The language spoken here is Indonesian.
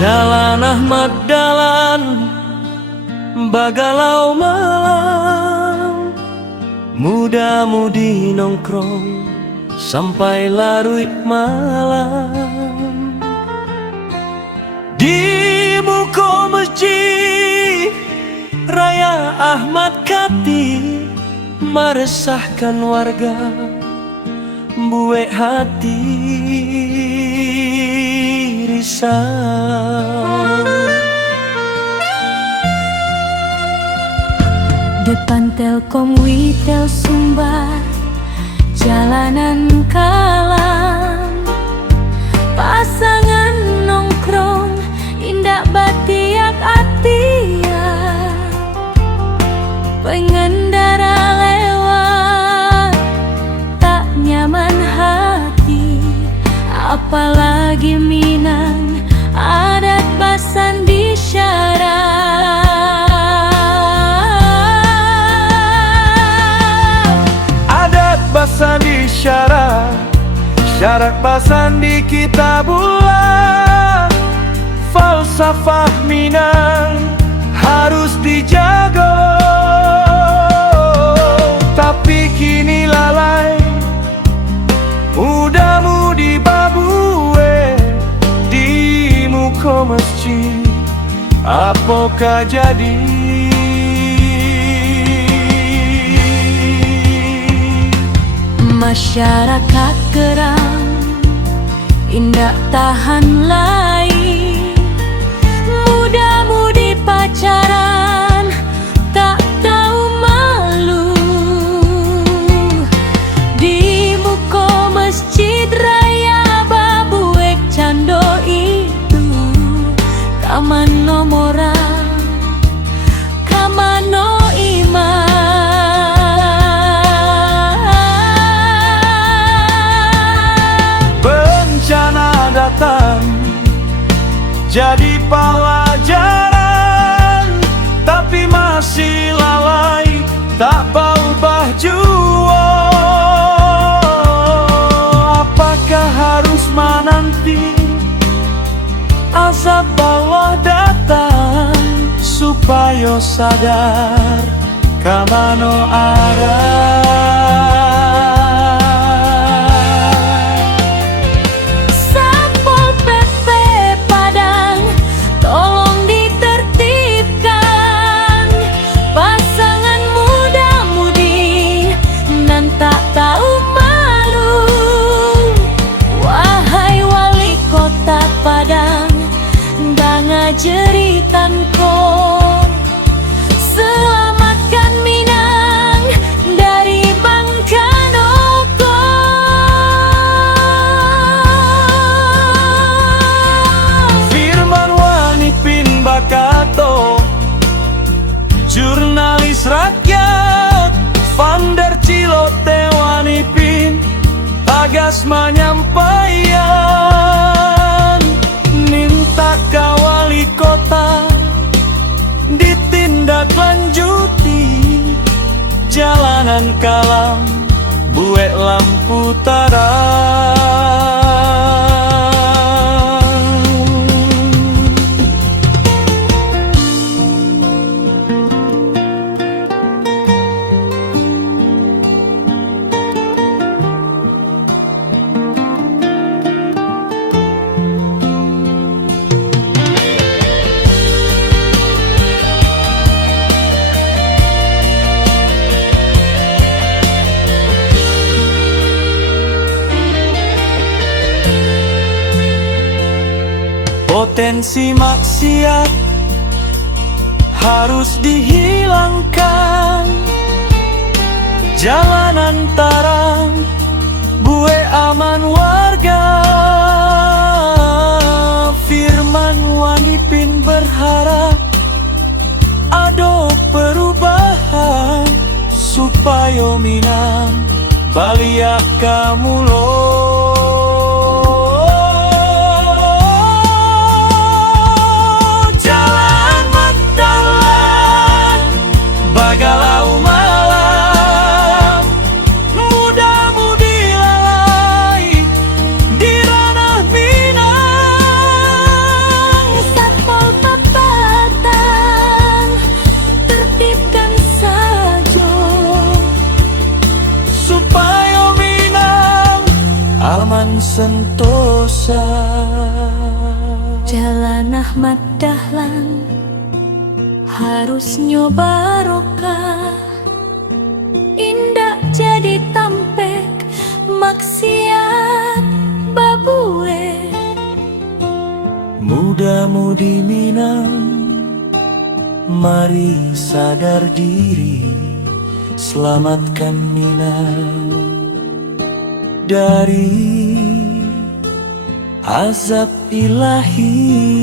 Jalan Ahmad Dahlan Bagalau malam, muda-mudi nongkrong sampai larut malam. Di muka masjid Raya Ahmad Kati meresahkan warga, buek hati risau. Depan Telkom Witel Sumbar, jalanan kalam, pasangan nongkrong indak batiak atia, pengendara lewat tak nyaman hati, apalagi Minang adat basan di syarat. Basan di syarat, syarat basan di kitabullah. Falsafah Minang harus dijaga, tapi kini lalai muda-mudi babue di muka masjid. Apakah jadi? Masyarakat geram, indak tahan lagi, muda-mudi pacaran tak tahu malu. Di muka masjid raya babuek cando itu, kaman nomorang, kamano iman. Jadi pelajaran, tapi masih lalai, tak berubah jua. Apakah harus menanti azab Allah datang supaya sadar kamano arah? Jeritan kau selamatkan Minang dari bangka noko. Firman Wanipin Bakato, jurnalis rakyat Vander Cilote Wanipin tagas menyampaikan, minta kawali kota ditindaklanjuti jalanan kalam buek lampu terang. Potensi maksiat harus dihilangkan, jalanan tarang, buek aman warga. Firman Wanipin berharap ada perubahan supaya Minang baliak kamu loh. Bagalau malam, muda-mudi lalai di ranah Minang. sentosa. Jalan Ahmad Dahlan harus nyoba barokah, indak jadi tampek maksiat babue. Muda-mudi Minang, mari sadar diri, selamatkan Minang dari azab ilahi.